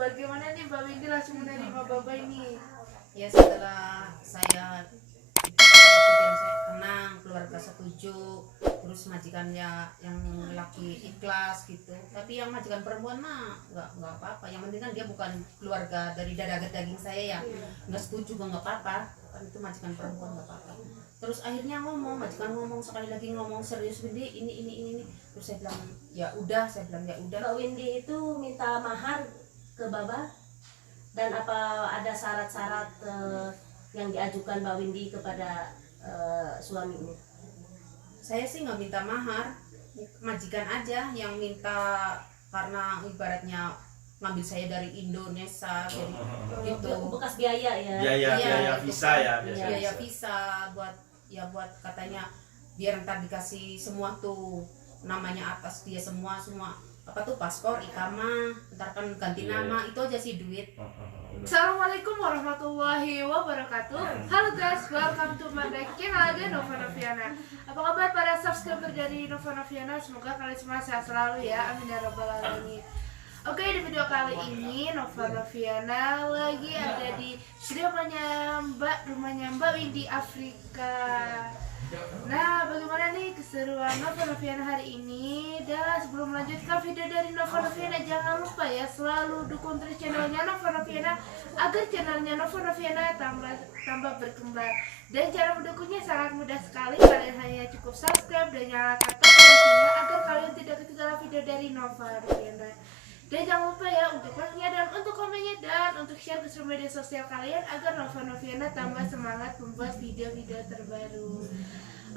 bagaimana nih Mbak Windy langsung menerima Bapak ini? Ya setelah saya pikiran saya tenang, keluarga setuju, terus majikannya yang laki ikhlas gitu. Tapi yang majikan perempuan mah nggak apa-apa. Yang penting kan dia bukan keluarga dari darah daging saya ya, nggak setuju nggak apa-apa. Kan itu majikan perempuan nggak apa-apa. Terus akhirnya majikan ngomong sekali lagi ngomong serius Windy ini. Terus saya bilang ya udah, Mbak Windy itu minta mahar ke Baba, dan apa ada syarat-syarat yang diajukan Mbak Windy kepada suaminya? Saya sih nggak minta mahar, majikan aja yang minta, karena ibaratnya ngambil saya dari Indonesia jadi gitu. Bekas biaya ya. Biaya visa ya, biaya visa buat katanya biar ntar dikasih semua tuh namanya atas dia semua apa tuh paspor, ikamah, ntar kan ganti nama, itu aja sih duit. Assalamualaikum warahmatullahi wabarakatuh. Halo guys, welcome to my channel lagi Nova Noviana. Apa kabar para subscriber dari Nova Noviana? Semoga kalian semua sehat selalu ya, amin ya rabbal alamin. Oke, di video kali ini Nova Noviana lagi ada di rumahnya Mbak Windy Afrika. Nah, bagaimana nih keseruan Nova Noviana hari ini? Dan sebelum melanjutkan video dari Nova Noviana, jangan lupa ya selalu dukung terus channelnya Nova Noviana agar channelnya Nova Noviana tambah berkembang. Dan cara mendukungnya sangat mudah sekali, kalian hanya cukup subscribe dan nyalakan tombol loncengnya agar kalian tidak ketinggalan video dari Nova Noviana. Dan jangan lupa ya untuk like-nya dan untuk komennya dan untuk share ke seluruh media sosial kalian agar Nova Noviana tambah semangat membuat video-video terbaru.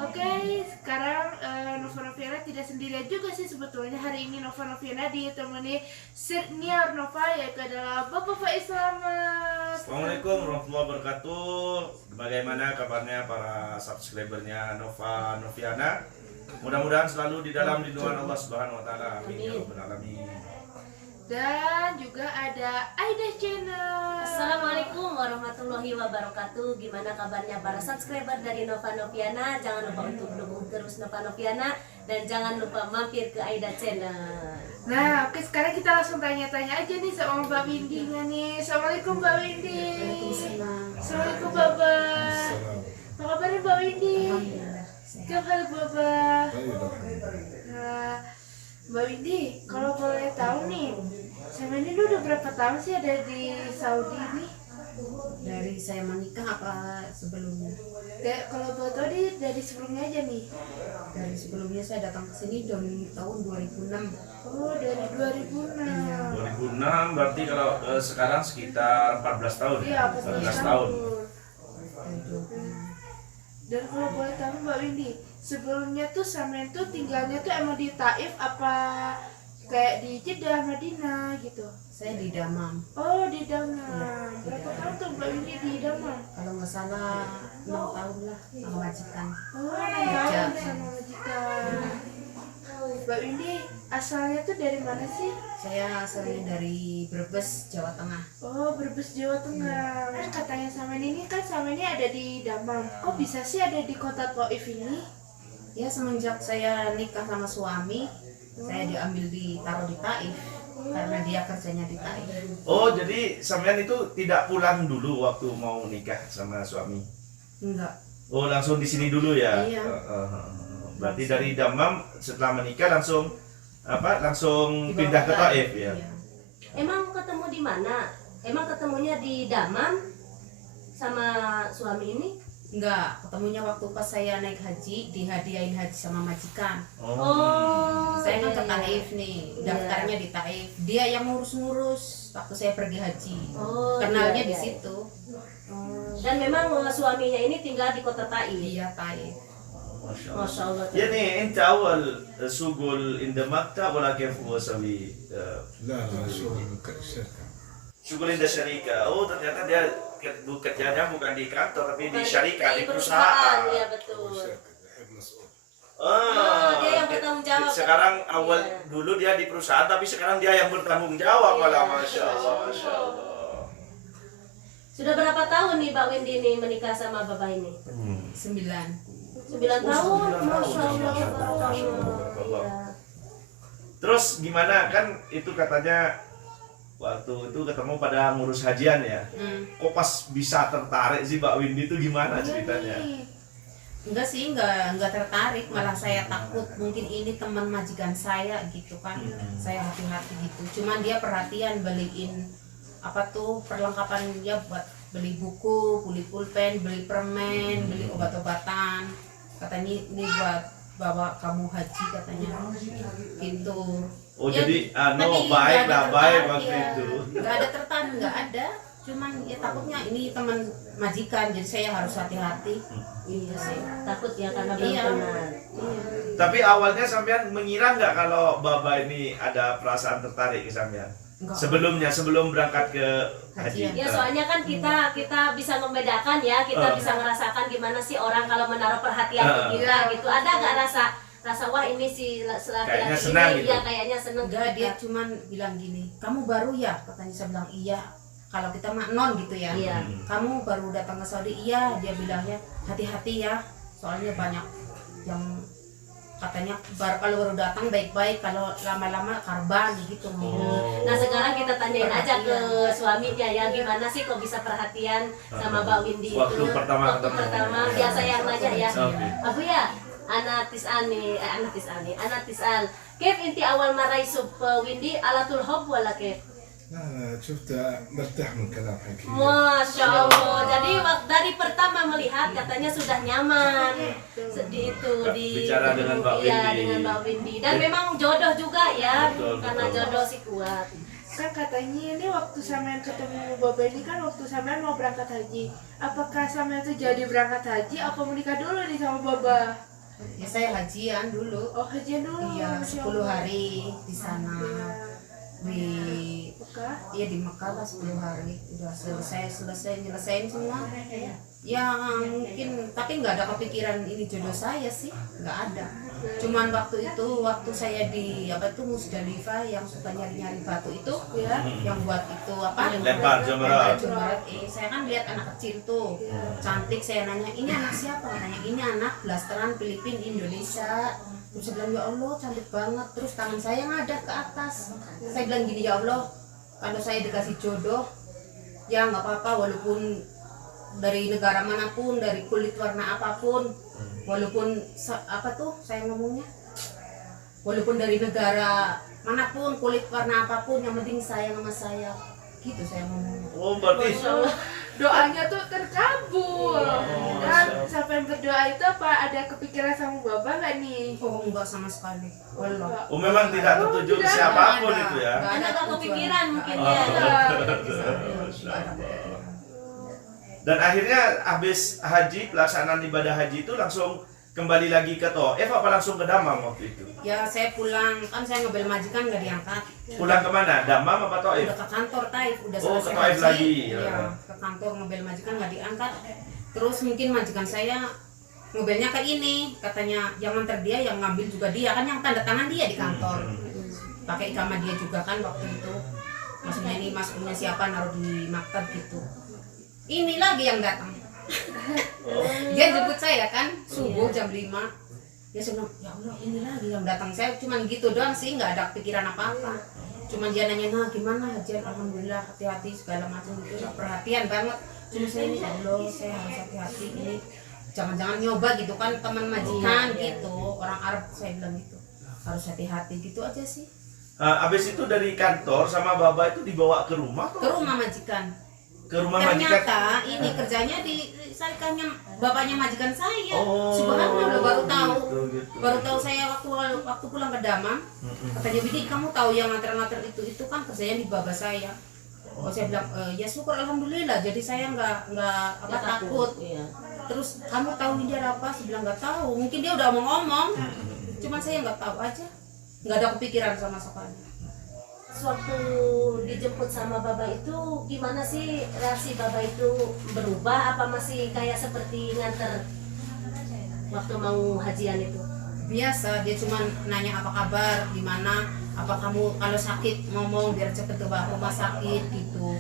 Oke, sekarang Nova Noviana tidak sendirian juga sih sebetulnya. Hari ini Nova Noviana ditemani senior Nova, yaitu adalah Bapak Faiz. Selamat. Assalamualaikum warahmatullahi wabarakatuh. Bagaimana kabarnya para subscribernya Nova Noviana? Mudah-mudahan selalu di dalam lindungan Allah Subhanahu wa taala. Amin ya rabbal alamin. Dan juga ada Aida Channel. Assalamualaikum warahmatullahi wabarakatuh. Gimana kabarnya para subscriber dari Nova Noviana? Jangan lupa untuk dukung terus Nova Noviana dan jangan lupa mampir ke Aida Channel. Nah, oke, sekarang kita langsung tanya-tanya aja nih sama Mbak Windy nih. Assalamualaikum Mbak Windy. Assalamualaikum Bapak. Apa kabarnya Mbak Windy? Kabar Bapak. Nah, Mbak Windy, kalau boleh tahu nih, sama ini udah berapa tahun sih ada di Saudi nih? Dari saya menikah apa sebelumnya? Kalau boleh tahu dari sebelumnya aja nih. Dari sebelumnya saya datang ke sini tahun 2006. Oh, dari 2006. 2006 berarti kalau sekarang sekitar 14 tahun. Iya, 14 tahun. Dan kalau boleh tahu Mbak Windy, sebelumnya tuh sampean tuh tinggalnya tuh emang di Taif apa kayak di Jeddah, Madinah gitu? Saya di Damam. Oh, di Damam. Berapa tahun tuh Mbak Windy di Damam? Kalau nggak salah 6 tahun lah sama majikan. Oh, 6 tahun sama majikan. Mbak Windy asalnya tuh dari mana sih? Saya asalnya dari Brebes, Jawa Tengah. Oh, Brebes, Jawa Tengah. Kan katanya sama ini ada di Damam. Kok bisa sih ada di kota Taif ini? Ya semenjak saya nikah sama suami, saya ditaruh di Taif karena dia kerjanya di Taif. Oh, jadi sampean itu tidak pulang dulu waktu mau nikah sama suami? Enggak. Oh, langsung di sini dulu ya? Iya. Berarti dari Damam setelah menikah langsung Dibawa pindah ke Taif ya? Iya. Emang ketemu di mana? Emang ketemunya di Damam sama suami ini? Enggak, ketemunya waktu pas saya naik haji, dihadiahin haji sama majikan. Oh, Saya kan iya, ke iya. Taif nih, Iya. daftarnya di Taif. Dia yang ngurus-ngurus waktu saya pergi haji. Oh, Kenalnya iya, di iya. situ. Dan memang suaminya ini tinggal di kota Taif. Iya, Taif. Masya Allah. يعني انت اول شغل عند مكتب ولا كيف هو سوي لا شغل شركة شغل عند شركة oh ternyata dia kerjanya bukan di kantor tapi di syarikat, di perusahaan. perusahaan. Ya betul. شركة الحب مسؤول Dia yang bertanggung jawab. Sekarang awal Iya. dulu dia di perusahaan tapi sekarang dia yang bertanggung jawab malah. Masya Allah, Masya Allah. Sudah berapa tahun nih Mbak Windy nih menikah sama Bapak ini? 9. 9 tahun. 9 tahun. Masya Allah. Masya Allah. Iya. Terus gimana kan itu katanya waktu itu ketemu pada ngurus hajian ya. Kok pas bisa tertarik sih Mbak Windy itu gimana ceritanya? Enggak sih, enggak tertarik, malah saya takut mungkin ini teman majikan saya gitu kan. Saya hati-hati gitu. Cuman dia perhatian beliin apa tuh perlengkapan dia buat beli buku, beli pulpen, beli permen, beli obat-obatan. Katanya ini buat bawa kamu haji katanya. Gitu. Oh Ya, jadi tapi baik nggak lah ada baik tertarik, waktu ya. itu. Nggak ada tertarik, nggak ada. Cuman ya takutnya ini teman majikan, jadi saya harus hati-hati. Gitu sih. Takut ya karena belum Iya. kenal. Tapi awalnya sampean mengira nggak kalau Baba ini ada perasaan tertarik ke sampean? Enggak. Sebelum berangkat ke haji. Hajian. Ya soalnya kan kita bisa membedakan ya, kita bisa ngerasakan gimana sih orang kalau menaruh perhatian ke kita gitu. Ada nggak rasa wah ini si Kayaknya laki-laki senang ini gitu. ya kayaknya seneng. Enggak, dia cuman bilang gini, kamu baru ya? Katanya saya bilang iya. Kalau kita mah non gitu ya. Iya. Kamu baru datang ke Saudi? Iya. Dia bilangnya hati-hati ya. Soalnya banyak yang katanya kalau baru datang baik-baik, kalau lama-lama karban gitu. Nah sekarang kita tanyain aja ke Perhatian. suaminya ya gimana sih kok bisa perhatian sama Mbak Windy itu. Waktu pertama Waktu ketemu. pertama biasa yang nanya ya. Oke. Abu ya, Ana Tis'al. Kif inti awal marai sub Windy alatul hub wala kif? لا شفتها مرتاح من كلام حكي. Masya Allah. Jadi dari pertama melihat katanya sudah nyaman. Sedih itu di Bicara dengan Mbak Iya, Windy. dengan Mbak Windy. Dan memang jodoh juga ya, Betul, karena betul. jodoh sih kuat. Kan katanya ini waktu sampean ketemu Baba ini kan waktu sampean mau berangkat haji. Apakah sampean tuh jadi berangkat haji apa menikah dulu nih sama Baba? Ya saya hajian dulu. Oh hajian dulu. Iya, Masya 10 Allah. hari di sana. Di Mekah. Iya di Mekah lah 10 hari udah nyelesain semua. Ya mungkin tapi nggak ada kepikiran ini jodoh saya sih, nggak ada. Cuman waktu saya di Musdalifah yang suka nyari batu itu Ya. yang buat itu apa Lempar jumroh. saya kan lihat anak kecil tuh cantik, saya nanya ini anak siapa, katanya ini anak blasteran Filipina Indonesia. Terus saya bilang ya Allah cantik banget, terus tangan saya ngadah ke atas. Saya bilang gini, ya Allah kalau saya dikasih jodoh ya nggak apa-apa, walaupun dari negara manapun, dari kulit warna apapun, walaupun saya ngomongnya walaupun dari negara manapun, kulit warna apapun, yang penting sayang sama saya, gitu saya ngomongnya. Oh berarti Doanya tuh terkabul. Dan sampai berdoa itu apa ada kepikiran sama Baba nggak nih? Oh enggak sama sekali, wallah. oh memang tidak tertuju ke tidak siapapun Nggak itu ya. Nggak Ada tujuan. kepikiran mungkin Oh. ya. Nggak ada kepikiran. Dan akhirnya habis haji, pelaksanaan ibadah haji itu langsung kembali lagi ke Taif apa langsung ke Damam waktu itu? Ya saya pulang, kan saya ngebel majikan nggak diangkat. Pulang kemana? Damam apa Taif? Udah ke kantor Taif, udah Oh, selesai ke Taif haji. lagi, ya. Iya, ke kantor ngebel majikan nggak diangkat. Terus mungkin majikan saya ngebelnya ke ini, katanya yang nganter dia, yang ngambil juga dia, kan yang tanda tangan dia di kantor. Pakai ikamah dia juga kan waktu itu. Maksudnya ini masuknya siapa naruh di maktab gitu. Ini lagi yang datang. Dia jemput saya kan subuh jam 5. Ya saya bilang, ya Allah ini lagi yang datang. Saya cuman gitu doang sih, nggak ada pikiran apa-apa. Cuman dia nanya, nah gimana hajian, alhamdulillah hati-hati segala macam gitu, perhatian banget. Cuma saya ini, ya Allah saya harus hati-hati ini, jangan-jangan nyoba gitu kan, teman majikan gitu, orang Arab, saya bilang gitu, harus hati-hati gitu aja sih. Habis itu dari kantor sama Baba itu dibawa ke rumah? Ke rumah majikan. Ke rumah majikan? Ternyata ini kerjanya di sarikanya bapaknya majikan saya. Oh, Subhanallah, baru tahu. gitu. Baru tahu saya waktu pulang ke Damam. Katanya, Bidi kamu tahu yang nganter-nganter itu kan kerjanya di baba saya. Oh saya bilang, ya syukur alhamdulillah. Jadi saya nggak takut. Iya. Terus kamu tahu ini apa? Saya bilang nggak tahu. Mungkin dia udah ngomong. Cuman saya nggak tahu aja. Nggak ada kepikiran sama sekali. Sewaktu dijemput sama Baba itu gimana sih reaksi Baba itu, berubah apa masih kayak seperti nganter waktu mau hajian itu? Biasa, dia cuma nanya apa kabar, gimana, apa kamu kalau sakit ngomong biar cepet ke rumah sakit gitu.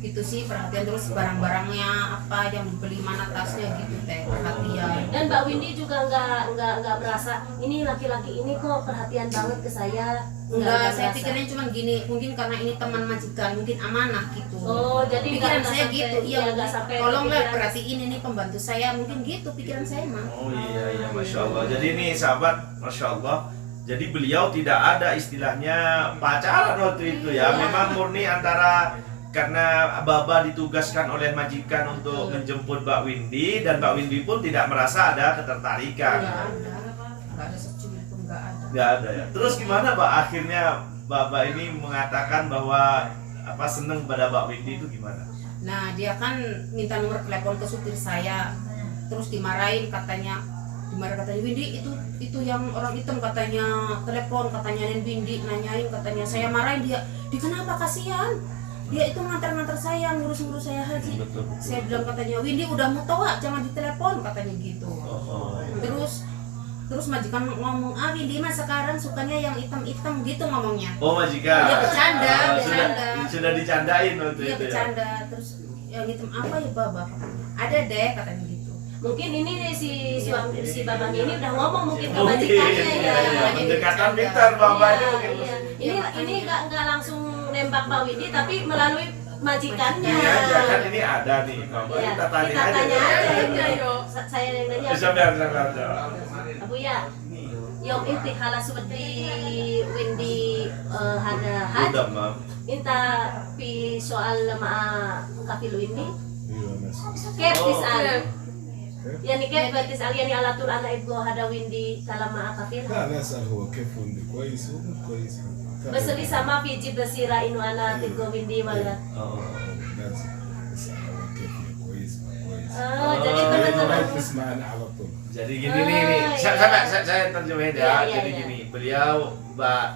gitu sih, perhatian terus barang-barangnya apa yang dibeli, mana tasnya gitu teh, perhatian. Dan Mbak Windy juga nggak merasa ini laki-laki ini kok perhatian banget ke saya. Enggak, saya merasa. pikirnya cuma gini, mungkin karena ini teman majikan, mungkin amanah gitu. Oh, jadi pikiran nggak saya sampai- gitu, iya, nggak sampai tolong nggak kepikiran. perhatiin ini pembantu saya, mungkin gitu pikiran saya mah. Oh iya, Masya Allah. Jadi ini sahabat, Masya Allah. Jadi beliau tidak ada istilahnya pacaran waktu itu ya. Memang murni antara karena Baba ditugaskan oleh majikan untuk menjemput Mbak Windy, dan Mbak Windy pun tidak merasa ada ketertarikan. Nggak ada secuil pun nggak ada. Nggak ada ya. Terus gimana Mbak akhirnya Baba ini mengatakan bahwa apa seneng pada Mbak Windy itu gimana? Nah dia kan minta nomor telepon ke supir saya, terus dimarahin katanya Windy itu yang orang hitam katanya telepon, katanya Nen Windy nanyain, katanya saya marahin dia kenapa, kasihan dia itu ngantar-ngantar saya, ngurus-ngurus saya haji. Betul. Saya bilang katanya Windy udah mau tua jangan ditelepon katanya gitu. Terus majikan ngomong, Windy mah sekarang sukanya yang hitam-hitam gitu ngomongnya. Oh majikan. Iya, bercanda, bercanda. Sudah dicandain waktu Iya itu ya. bercanda. Terus yang hitam apa ya Baba? Ada deh katanya gitu. Mungkin ini si Babang ini udah ngomong mungkin ke Mungkin, majikannya ya. iya, pendekatan pintar Baba ini mungkin. Iya. Ini nggak langsung nembak Mbak Windy tapi melalui majikannya. Ini aja kan ini ada nih Baba. Iya, Kita tanya kita aja. tanya aja. Ayo. Saya yang nanya. Bisa biar bisa. Abu ya, yom inti hala seperti Windy hada had. Udah, Mam. Inta pi soal ma kafil Windy. ايوه ناس Kep Oh. tisal. Yani kep tisal yani alatul ana ibgo hada Windy salam ma kafil. لا لا اسال هو كيف وندي كويس هو مو كويس Beseli sama piji besira inu ana tigo Windy malah. Oh. لازم اسال هو كيف هي كويس ما كويس Jadi Oh, teman-teman. ما تسمعنا على طول Jadi gini nih, Ah, saya iya. terjemahin Iya, ya. iya, Jadi iya. gini, beliau Mbak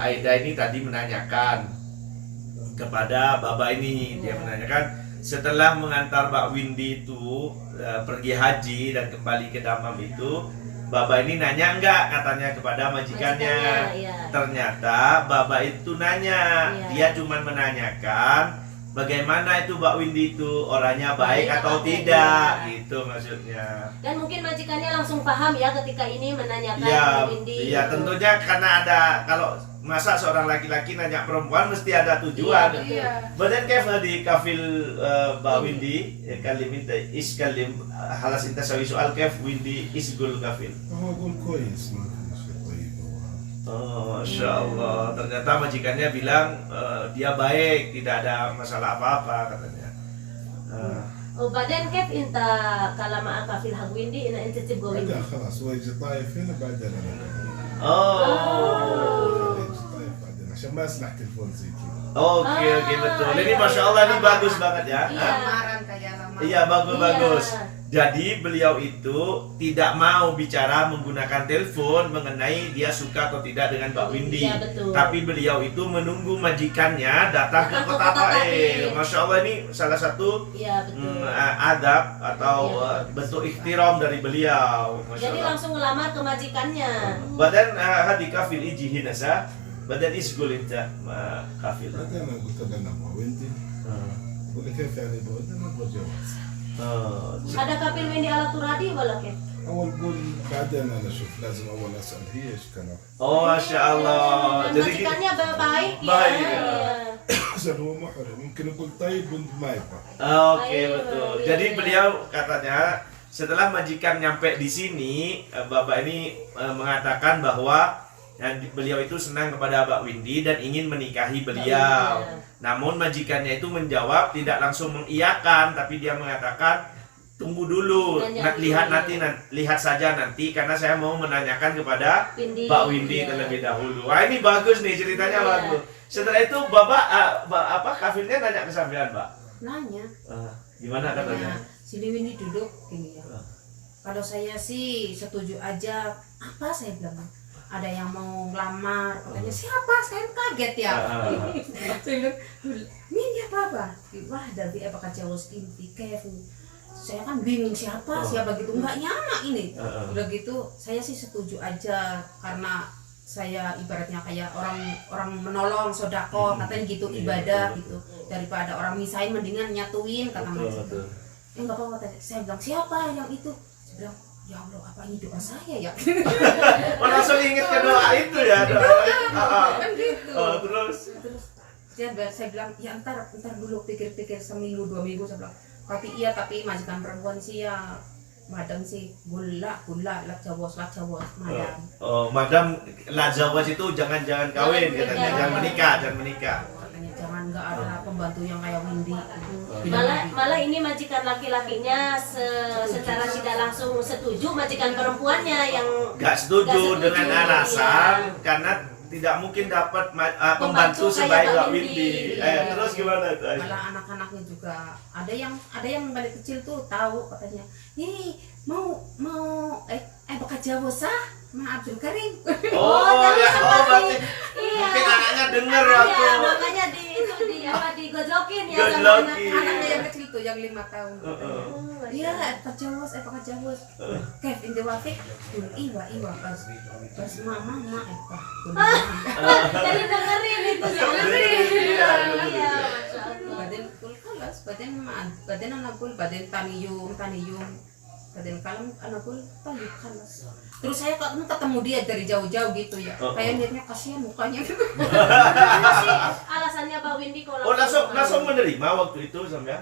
Aida ini tadi menanyakan kepada Baba ini, dia menanyakan setelah mengantar Mbak Windy itu pergi haji dan kembali ke Damam itu, Baba ini nanya enggak katanya kepada majikannya. Iya. Ternyata Baba itu nanya, Iya. dia cuma menanyakan bagaimana itu Mbak Windy itu orangnya baik Baik atau apa tidak, tidak. gitu maksudnya. Dan mungkin majikannya langsung paham ya ketika ini menanyakan Iya, Windy. iya gitu. tentunya karena ada, kalau masa seorang laki-laki nanya perempuan mesti ada tujuan. Iya, betul. Iya. Badan kayf di kafil Mbak Windy kalim inta iskalim halas inta sawi soal kayf Windy isgul kafil. هو اقول كويس ما في شيء طيب هو Oh, Masya Allah. Ternyata majikannya bilang dia baik, tidak ada masalah apa-apa katanya. Oh, badan kep inta kalama kafil hag Windy ina inta tibgo Windy. بعدها خلاص هو يجي طايف هنا بعدين انا Oh. يجي طايف بعدين عشان ما اسمع تليفون زي كذا Oke, betul. Ini Masya Allah ini bagus banget ya. Iya. Hah? Lamaran kayak lamaran. Iya, bagus-bagus. Iya. Jadi beliau itu tidak mau bicara menggunakan telepon mengenai dia suka atau tidak dengan Mbak Windy. Iya, betul. Tapi beliau itu menunggu majikannya datang ke Datang ke kota kota Taif. Taif. Masya Allah ini salah satu Iya, betul. adab atau Iya. bentuk ikhtiram dari beliau. Masya Jadi Allah. langsung ngelamar ke majikannya. Badan hadi kafil ijihin asa. Badan isgul inta kafil. بعدين انا قلت له انا ابغى وانت يقول لي كيف يعني ابغى انا ابغى جواز Ada kafil Windy ala turadi wala kep? اول قول بعدين انا اشوف لازم اول اسال هي ايش كلام Oh, Masya Allah. Dan Jadi majikannya baik ya. Baik, ya. Iya. عشان هو محرم ممكن يقول طيب وانت ما يبغى Oke, Ayo, betul. iya, Jadi iya. beliau katanya setelah majikan nyampe di sini, Bapak ini mengatakan bahwa beliau itu senang kepada Mbak Windy dan ingin menikahi beliau. Iya. Namun majikannya itu menjawab tidak langsung mengiyakan, tapi dia mengatakan tunggu dulu, Nanya dulu, lihat iya. nanti, lihat saja nanti karena saya mau menanyakan kepada Windy. Mbak Windy Iya. terlebih dahulu. Wah ini bagus nih ceritanya Iya. bagus. Setelah itu Bapak apa kafilnya nanya ke sampean, Mbak? Nanya. Gimana katanya? Si Windy duduk ini ya. Kalau saya sih setuju aja. Apa saya bilang? Ada yang mau ngelamar, katanya siapa? Saya kaget ya. Saya bilang, ini apa? Wah, dari apakah jauh inti Kevu? Saya kan bingung siapa gitu, nggak nyama ini. Udah gitu, saya sih setuju aja karena saya ibaratnya kayak orang menolong sodako katanya gitu, ibadah gitu, daripada orang misahin mendingan nyatuin kata Mas. Nggak apa-apa, saya bilang siapa yang itu, saya bilang ya Allah apa ini doa saya ya. Oh, langsung inget ke doa itu ya, doa. Kan gitu. Terus Saya bilang ya ntar dulu pikir-pikir seminggu 2 minggu, saya bilang tapi majikan perempuan sih ya madam sih gula lah jawos madam. Madam lah jawab itu jangan kawin katanya, jangan menikah. Katanya jangan, nggak ada pembantu yang kayak Windy. Malah ini majikan laki-lakinya secara tidak langsung setuju, majikan perempuannya yang Gak setuju dengan iya. alasan karena tidak mungkin dapat pembantu sebaik Mbak Windy. Iya. Terus gimana itu? Malah anak-anaknya juga ada yang balik kecil tuh tahu katanya, nih mau bekas Jawos Ma Abdul Karim. Berarti iya. mungkin anaknya denger Iya, waktu. makanya digojlokin ya sama Gojlokin. Anaknya yang kecil tuh yang 5 tahun. Iya, Pak Jawos. Kev inti wafik, iwa pas mama Pak. Jadi dengerin itu dengerin. Iya. Iya, Masya Allah. Baden kul kalas, baden anakul, baden taniyum, baden kalam anakul talib kalas. Terus saya ketemu dia dari jauh-jauh gitu ya. Kayak liatnya kasihan mukanya gitu. Apa sih alasannya Mbak Windy kalau Langsung menerima waktu itu sampai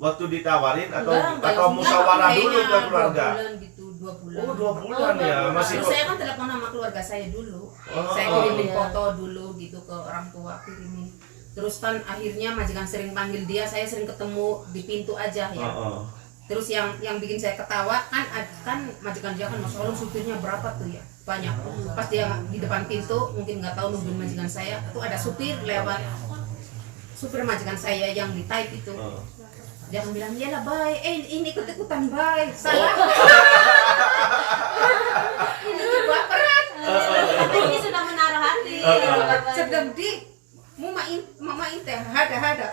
waktu ditawarin atau Enggak, musyawarah langsung dulu ke kayaknya keluarga. 2 bulan gitu, 2 bulan. 2 bulan ya, masih Terus saya kan telepon sama keluarga saya dulu. Saya kirimin foto dulu gitu ke orang tua, kirimin. Terus kan akhirnya majikan sering panggil dia, saya sering ketemu di pintu aja ya. Terus yang bikin saya ketawa kan majikan dia kan Masya Allah supirnya berapa tuh ya, banyak. Pas dia di depan pintu mungkin nggak tahu nungguin majikan saya, tuh ada supir lewat, supir majikan saya yang di type itu. Dia akan bilang ya lah bay, ini ikut-ikutan bay, salah. Ini juga berat. Tapi ini sudah menaruh hati. Sedang di mama teh hada.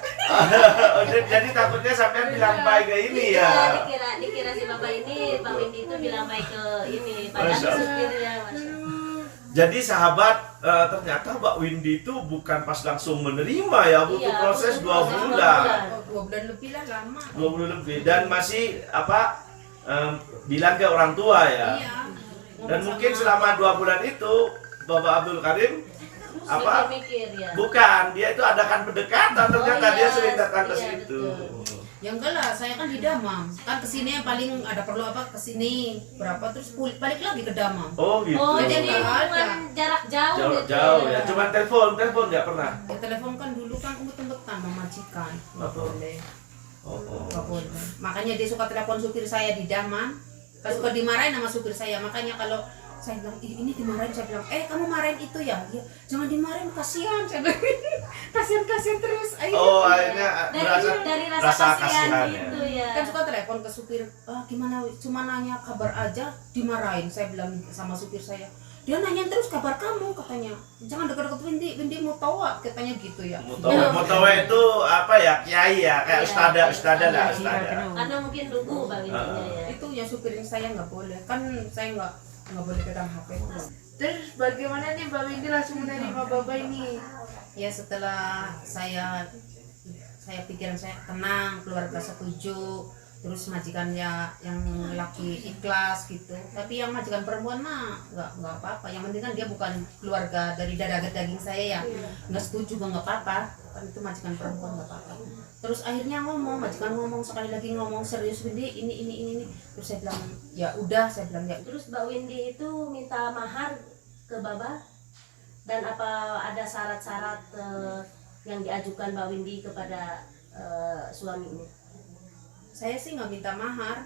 Jadi takutnya sampai bilang baik ke ini ya. Dikira si bapak ini Pak Windy itu bilang baik ke ini, padahal Masya Allah. supirnya. Masya Allah. Jadi sahabat, ternyata Mbak Windy itu bukan pas langsung menerima ya, butuh Iya, proses butuh 2 proses bulan. 2 bulan lebih lah, lama. 2 bulan lebih dan masih bilang ke orang tua ya. Iya. Dan mungkin selama 2 bulan itu Bapak Abdul Karim Mikir ya. bukan, dia itu adakan pendekatan, ternyata iya, dia sering datang ke iya, situ. betul. Ya enggak lah, saya kan di Damam. Kan kesini yang paling ada perlu apa kesini berapa terus balik lagi ke Damam. Oh gitu. Oh, Jadi jadi nggak ada. hubungan jarak jauh gitu. Jauh ya, cuman telepon nggak pernah. Ya telepon kan dulu kan umpet-umpetan memajikan. Nggak boleh. Nggak boleh. Makanya dia suka telepon supir saya di Damam. Kan suka dimarahin sama supir saya. Makanya kalau saya bilang, ini dimarahin, saya bilang, kamu marahin itu ya? Ya jangan dimarahin, kasihan. Saya bilang, kasihan terus. Ayo. Akhirnya Dari rasa kasihan itu ya. Kan suka telepon ke supir, gimana, cuma nanya kabar aja, dimarahin. Saya bilang sama supir saya, dia nanya terus kabar kamu, katanya jangan deket-deket Windy mau tawa, katanya gitu ya. Motowa itu apa ya, kiai ya, kayak ustadzah lah, ustadzah. Karena mungkin lugu Mbak Windy-nya ya. Itu yang supirin saya nggak boleh, kan saya nggak boleh pegang HP. Terus bagaimana nih Mbak Windy langsung menerima Baba ini? Ya setelah saya pikiran saya tenang, keluarga setuju, terus majikannya yang laki ikhlas gitu. Tapi yang majikan perempuan mah nggak apa-apa. Yang penting kan dia bukan keluarga dari daging saya ya, nggak setuju nggak apa-apa. Kan itu majikan perempuan nggak apa-apa. Terus akhirnya majikan ngomong sekali lagi ngomong serius Windy ini. Terus saya bilang ya udah, saya bilang ya. Terus Mbak Windy itu minta mahar ke Baba, dan apa ada syarat-syarat yang diajukan Mbak Windy kepada suaminya? Saya sih nggak minta mahar,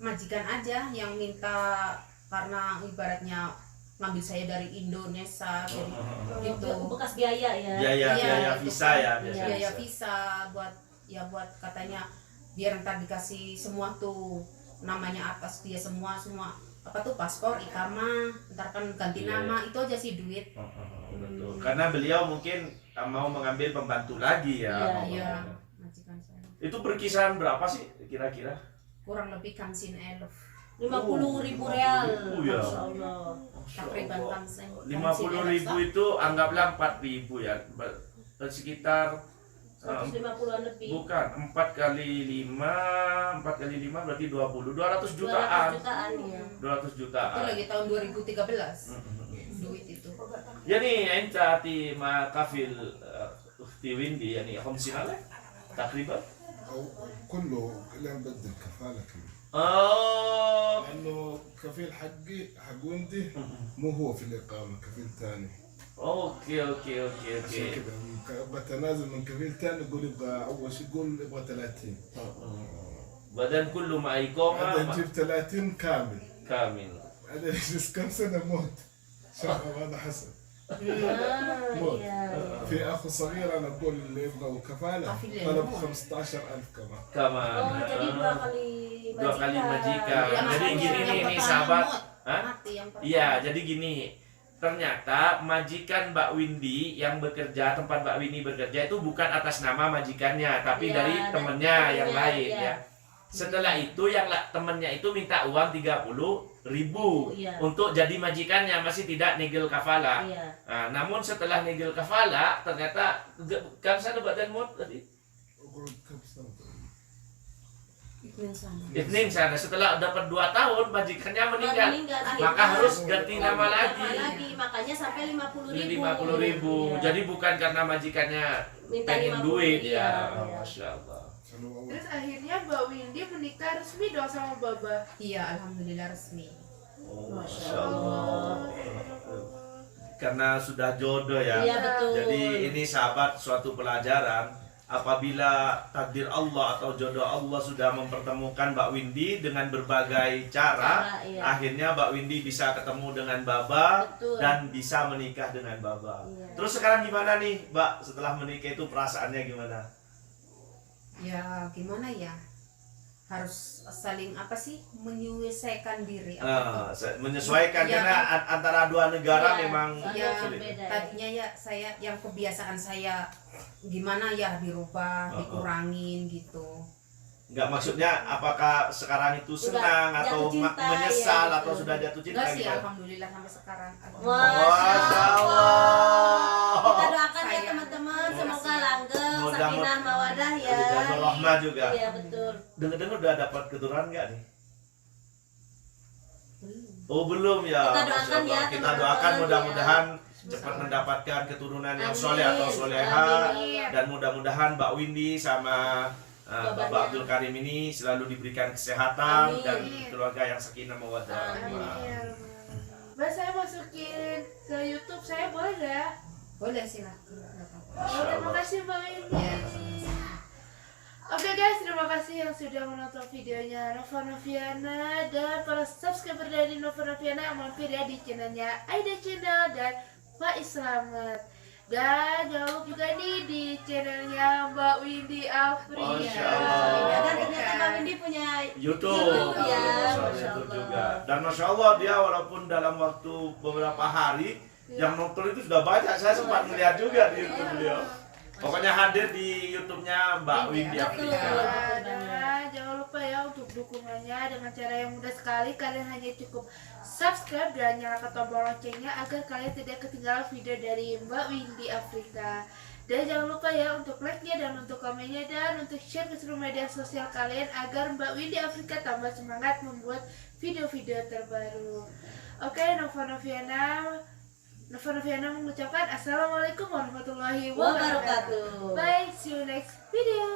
majikan aja yang minta, karena ibaratnya ngambil saya dari Indonesia, dari gitu. Bekas biaya ya. Biaya visa ya, Biaya visa buat katanya biar ntar dikasih semua tuh namanya atas dia semua apa tuh paspor, ikamah, ntar kan ganti nama, itu aja sih duit. Betul. Karena beliau mungkin mau mengambil pembantu lagi ya. Iya, majikan saya. Itu berkisaran berapa sih kira-kira? Kurang lebih 50,000. 50.000 real. Ya. Masya Allah. Takriban kamsen. 50.000 itu anggaplah 4.000 ya. Sekitar 150-an lebih. bukan 4 kali 5 berarti 20 200 jutaan. 200 jutaan ya. 200 Itu jutaan. lagi tahun 2013. Duit itu. يعني انت اتي مع كفيل اختي ويندي يعني 50,000 تقريبا. او كله لين بدل كفاله كله. لانه كفيل حقي حق وندي مو هو في الاقامه، كفيل ثاني. اوكي عشان كذا بتنازل من كفيل ثاني، يقول يبغى اول شيء يقول يبغى 30. بدل كله مع اقامه بعدين نجيب 30 كامل. كامل. بعدين يجلس كم سنه موت. شغل هذا حسن. موت. في اخو صغير انا اقول اللي يبغى كفاله طلب 15,000 كمان. كمان. Oh, jadi 2 kali majikan. Ya, Jadi makanya gini yang nih pertama sahabat. mut. Hah? Mati yang pertama. Iya, jadi gini. Ternyata majikan Mbak Windy yang bekerja, tempat Mbak Windy bekerja itu bukan atas nama majikannya, tapi Iya, dari dan temennya yang temennya, lain iya. ya. Setelah itu yang temennya itu minta uang 30.000 Iya. untuk jadi majikannya, masih tidak nigel kafala. Iya. Nah, namun setelah nigel kafala ternyata kan sana badan mut tadi. اقول كم سنه Ikmin sana. Itning sana setelah dapat 2 tahun majikannya meninggal. Meninggal, Maka akhirnya harus ganti nama lagi. Makanya sampai 50.000. 50.000. Iya. Jadi bukan karena majikannya Minta pengen 50, duit iya, ya. iya. Masya Allah. Terus akhirnya Mbak Windy menikah resmi dong sama Baba. Iya, alhamdulillah resmi. Masya Allah. Karena sudah jodoh ya. Iya, betul. Jadi ini sahabat suatu pelajaran. Apabila takdir Allah atau jodoh Allah sudah mempertemukan Mbak Windy dengan berbagai cara, Iya. akhirnya Mbak Windy bisa ketemu dengan Baba Betul. dan bisa menikah dengan Baba. Iya. Terus sekarang gimana nih, Mbak? Setelah menikah itu perasaannya gimana? Ya, gimana ya? Harus saling apa sih? Menyelesaikan diri. Menyesuaikan Iya. karena antara dua negara Iya, memang Ya, sulit. beda. tadinya ya saya yang kebiasaan saya gimana ya dirubah, dikurangin gitu. Enggak, maksudnya apakah sekarang itu Sudah senang atau jatuh cinta, menyesal ya, atau betul. sudah jatuh cinta Enggak sih, gimana? alhamdulillah sampai sekarang. Masya Allah. Kita doakan ya Sayang. teman-teman, Terima semoga kasih. langgeng, Mudah- sakinah mawadah ya. Ridho rahmah juga. Iya betul. Dengar-dengar udah dapat keturunan nggak nih? Oh belum ya. Kita Masya doakan Allah. ya, Kita teman-teman, doakan ya. mudah-mudahan cepat mendapatkan keturunan yang Amin. soleh atau soleha, Amin. dan mudah-mudahan Mbak Windy sama Bapak Babanya. Abdul Karim ini selalu diberikan kesehatan Amin. dan keluarga yang sakinah mawaddah. Amin. Mbak, saya masukin ke YouTube saya boleh nggak? Boleh silakan. Nggak apa-apa. Oh, terima kasih Mbak Windy. Ya, Oke guys, terima kasih yang sudah menonton videonya Nova Noviana dan para subscriber dari Nova Noviana yang mampir ya di channelnya Aida Channel dan Pak Islamet. Dan jangan lupa juga nih di channelnya Mbak Windy Afrika. Masya Allah. Dan ternyata Mbak Windy punya YouTube, YouTube, ya. Masya Masya Allah Allah. juga. Dan Masya Allah dia walaupun dalam waktu beberapa hari yang nonton itu sudah banyak. Saya sempat melihat juga di YouTube beliau. Pokoknya hadir di YouTube-nya Mbak Windy Betul. Afrika. Ya, dan jangan lupa ya untuk dukungannya dengan cara yang mudah sekali. Kalian hanya cukup subscribe dan nyalakan tombol loncengnya agar kalian tidak ketinggalan video dari Mbak Windy Afrika. Dan jangan lupa ya untuk like-nya dan untuk komennya dan untuk share ke seluruh media sosial kalian agar Mbak Windy Afrika tambah semangat membuat video-video terbaru. Oke, Nova Noviana mengucapkan Assalamualaikum warahmatullahi wabarakatuh. Wabarakatuh. Bye, see you next video.